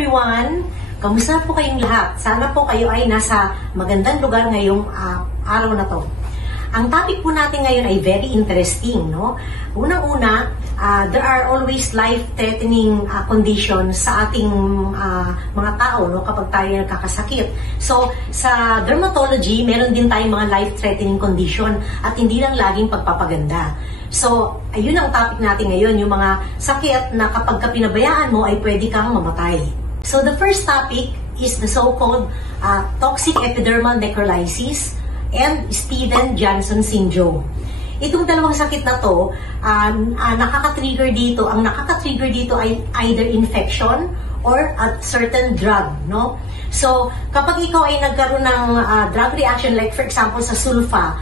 everyone! Kamusta po kayong lahat? Sana po kayo ay nasa magandang lugar ngayong araw na to. Ang topic po natin ngayon ay very interesting, no? Unang-una, there are always life-threatening conditions sa ating mga tao, no, kapag tayo nagkakasakit. So, sa dermatology, meron din tayong mga life-threatening condition at hindi lang laging pagpapaganda. So, ayun ang topic natin ngayon, yung mga sakit na kapag pinabayaan mo ay pwede kang mamatay. So, the first topic is the so-called toxic epidermal necrolysis and Stevens-Johnson syndrome. Itong dalawang sakit na to, nakaka-trigger dito ay either infection or a certain drug, no? So, kapag ikaw ay nagkaroon ng drug reaction, like for example sa sulfa,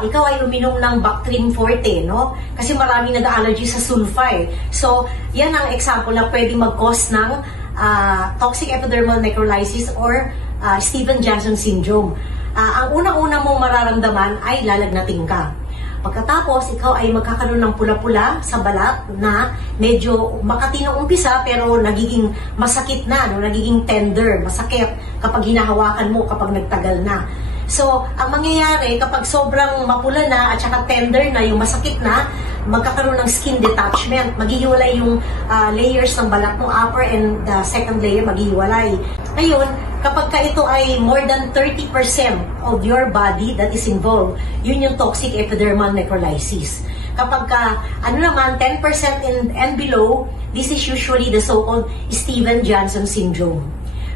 ikaw ay uminom ng Bactrim forte, no? Kasi maraming nag-allergy sa sulfa eh. So, yan ang example na pwede mag-cause ng toxic epidermal necrolysis or Stevens-Johnson syndrome. Ang unang-una mong mararamdaman ay lalagnating ka. Pagkatapos, ikaw ay magkakaroon ng pula-pula sa balat na medyo makatinong umpisa pero nagiging masakit na, no? Nagiging tender, masakit kapag hinahawakan mo, kapag nagtagal na. So, ang mangyayari kapag sobrang mapula na at saka tender na, yung masakit na, magkakaroon ng skin detachment. Maghihiwalay yung layers ng balat mo, upper and the second layer maghihiwalay. Ngayon, kapag ka ito ay more than 30% of your body that is involved, yun yung toxic epidermal necrolysis. Kapag ka, 10% and below, this is usually the so-called Stevens-Johnson syndrome.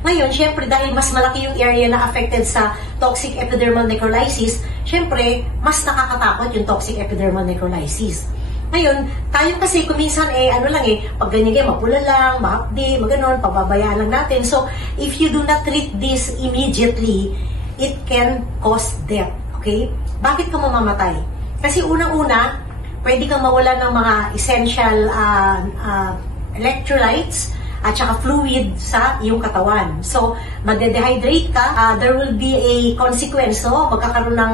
Ngayon, syempre, dahil mas malaki yung area na affected sa toxic epidermal necrolysis, syempre, mas nakakatakot yung toxic epidermal necrolysis. Ngayon, tayo kasi kuminsan pag ganyan mapula lang, mahapdi, maganon, pababayaan lang natin. So, if you do not treat this immediately, it can cause death, okay? Bakit ka mamamatay? Kasi unang-una, pwede kang mawala ng mga essential electrolytes at saka fluid sa iyong katawan. So, magde-dehydrate ka, there will be a consequence, no? Magkakaroon ng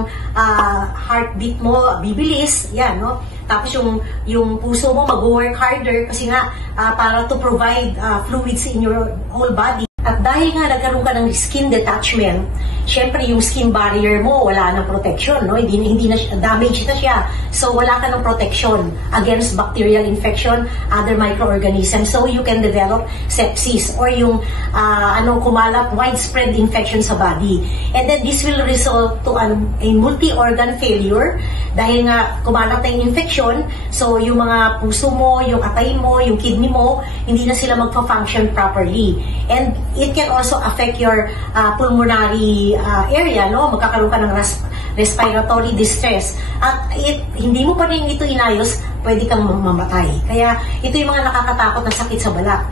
heartbeat mo, bibilis, yan, no? Tapos yung puso mo mag-work harder kasi nga para to provide fluids in your whole body. At dahil nga nagkaroon ka ng skin detachment, syempre yung skin barrier mo wala ng protection, no? Hindi na damage na siya. So wala ka ng protection against bacterial infection, other microorganisms. So you can develop sepsis or yung kumalat widespread infection sa body. And then this will result to a multi-organ failure dahil nga kumalat na yung infection. So yung mga puso mo, yung atay mo, yung kidney mo, hindi na sila magpa-function properly. And it can also affect your pulmonary area, no? Magkakaroon ka ng respiratory distress. At hindi mo pa rin ito inayos, pwede kang mamatay. Kaya ito yung mga nakakatakot na sakit sa balat.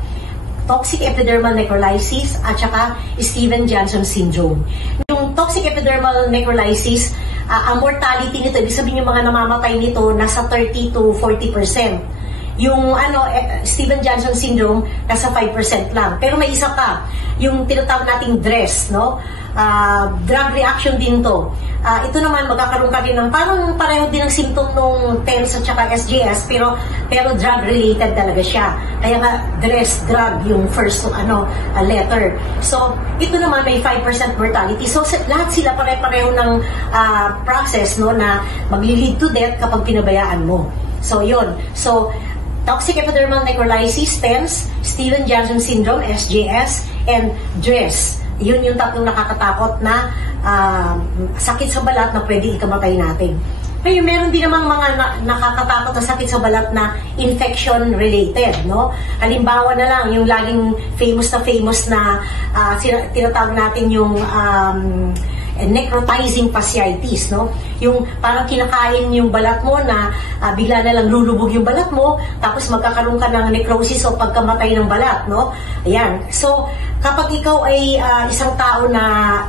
Toxic epidermal necrolysis at saka Stevens-Johnson syndrome. Yung toxic epidermal necrolysis, ang mortality nito, ibig sabihin yung mga namamatay nito, nasa 30 to 40%. Yung Stevens-Johnson syndrome nasa 5% lang. Pero may isa pa, yung tinatawag nating DRESS, no? Drug reaction din to. Ito naman magkakaroon ka din ng parang pareho din ng symptom nung TENS at saka SJS, pero drug related talaga siya. Kaya nga DRESS, drug yung first letter. So ito naman may 5% mortality. So lahat sila pare-pareho ng process, no, na magli-lead to death kapag pinabayaan mo. So yun. So toxic epidermal necrolysis, TENS, Stevens-Johnson syndrome, SJS, and DRESS. Yun yung tatlong nakakatakot na sakit sa balat na pwede ikamatay natin. Ngayon, meron din namang mga nakakatakot na sakit sa balat na infection-related, no? Halimbawa na lang, yung laging famous na tinatawag natin yung necrotizing fasciitis, no? Yung parang kinakain yung balat mo na bigla na lang lulubog yung balat mo, tapos magkakaroon ka ng necrosis o pagkamatay ng balat, no? Ayan. So, kapag ikaw ay isang tao na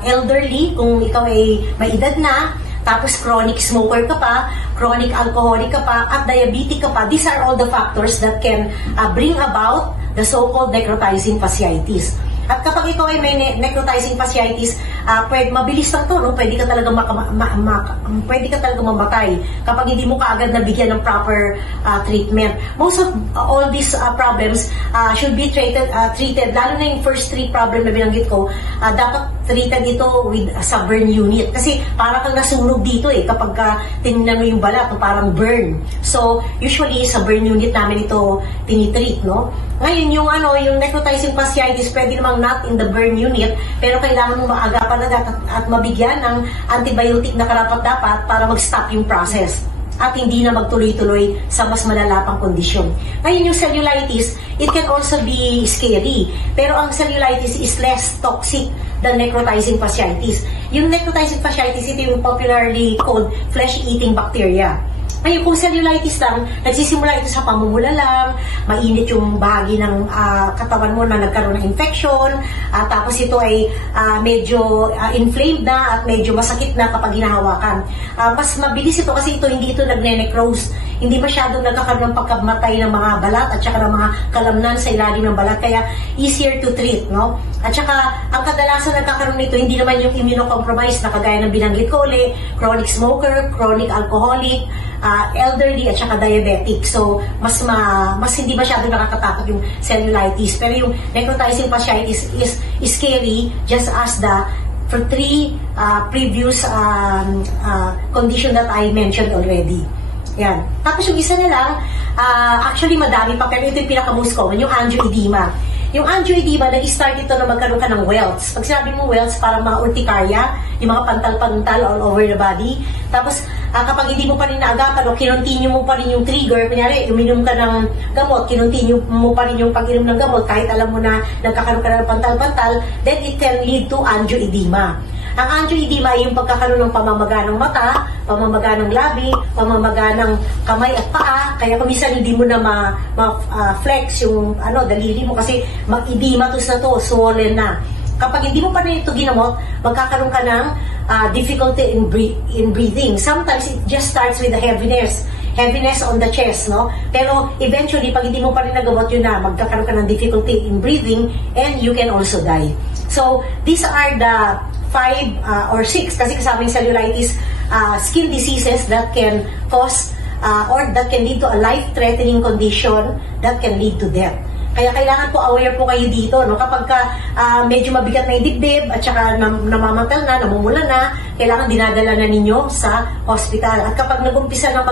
elderly, kung ikaw ay may edad na, tapos chronic smoker ka pa, chronic alcoholic ka pa, at diabetic ka pa, these are all the factors that can bring about the so-called necrotizing fasciitis. At kapag ikaw ay may necrotizing fasciitis, mabilis lang to, no? Pwede ka talaga pwede ka talaga mamatay kapag hindi mo kaagad nabigyan ng proper treatment. Most of all these problems should be treated, lalo na yung first 3 problem na binanggit ko, dapat treated ito with sa burn unit. Kasi parang kang nasunog dito kapag tinignan mo yung balat, parang burn. So, usually sa burn unit namin ito tinitreat, no? Ngayon, yung necrotizing fasciitis, pwede namang not in the burn unit, pero kailangan mong maagapan agad at mabigyan ng antibiotic na karapat-dapat para mag-stop yung process at hindi na magtuloy-tuloy sa mas malala pang kondisyon. Ngayon, yung cellulitis, it can also be scary, pero ang cellulitis is less toxic than necrotizing fasciitis. Yung necrotizing fasciitis, ito yung popularly called flesh-eating bacteria. Ngayon, kung cellulitis lang, nagsisimula ito sa pamumula lang, mainit yung bahagi ng katawan mo na nagkaroon ng infection, tapos ito ay medyo inflamed na at medyo masakit na kapag hinahawakan. Mas mabilis ito kasi hindi ito nagne-necrose. Hindi masyadong nagkakaroon ng pagkamatay ng mga balat at saka ng mga kalamnan sa ilalim ng balat, kaya easier to treat, no? At saka, ang kadalasan nagkakaroon nito, hindi naman yung immunocompromised na kagaya ng binanggit ko ulit, chronic smoker, chronic alcoholic, elderly at saka diabetic. So, mas hindi masyado nakakatakot yung cellulitis. Pero yung necrotizing fasciitis is scary, just as the for 3 previous condition that I mentioned already. Yan. Tapos yung isa na lang, actually madami pa, pero ito yung pinaka-most common, yung angioedema. Yung angioedema, nag-start ito na magkaroon ka ng welts. Pag sinabi mo welts, parang mga urticaria, yung mga pantal-pantal all over the body. Tapos, kapag hindi mo pa rin naagapan o kinontinue mo pa rin yung trigger, kunyari, uminom ka ng gamot, kinontinue mo pa rin yung pag-inom ng gamot, kahit alam mo na nagkakaroon ka ng pantal-pantal, then it can lead to angioedema. Ang angioedema ay yung pagkakaroon ng pamamaga ng mata, pamamaga ng labi, pamamaga ng kamay at paa, kaya kumisan hindi mo na ma-flex yung daliri mo kasi mag-edematus na to, swollen na. Kapag hindi mo pa rin ito ginamot, magkakaroon ka ng difficulty in breathing. Sometimes it just starts with the heaviness on the chest, no? Pero eventually, pag hindi mo pa rin nagamot yun na, magkakaroon ka ng difficulty in breathing and you can also die. So, these are the 5 or 6, kasi kasama yung cellulitis, skin diseases that can cause or that can lead to a life-threatening condition that can lead to death. Kaya kailangan po aware po kayo dito, no? Kapag medyo mabigat na yung dibdib at saka namamantal na, namumula na, kailangan dinadala na ninyo sa hospital. At kapag nag-umpisa na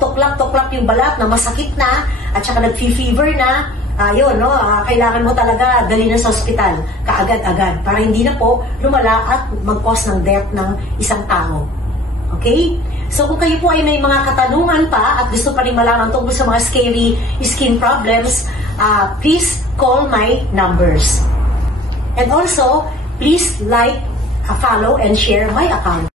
tuklap-tuklap yung balat na masakit na at saka nag-fever na, yun, no? Kailangan mo talaga dalhin sa hospital kaagad-agad para hindi na po lumala at mag-cause ng death ng isang tao. Okay? So kung kayo po ay may mga katanungan pa at gusto pa rin malaman tungkol sa mga scary skin problems, please call my numbers. And also, please like, follow, and share my account.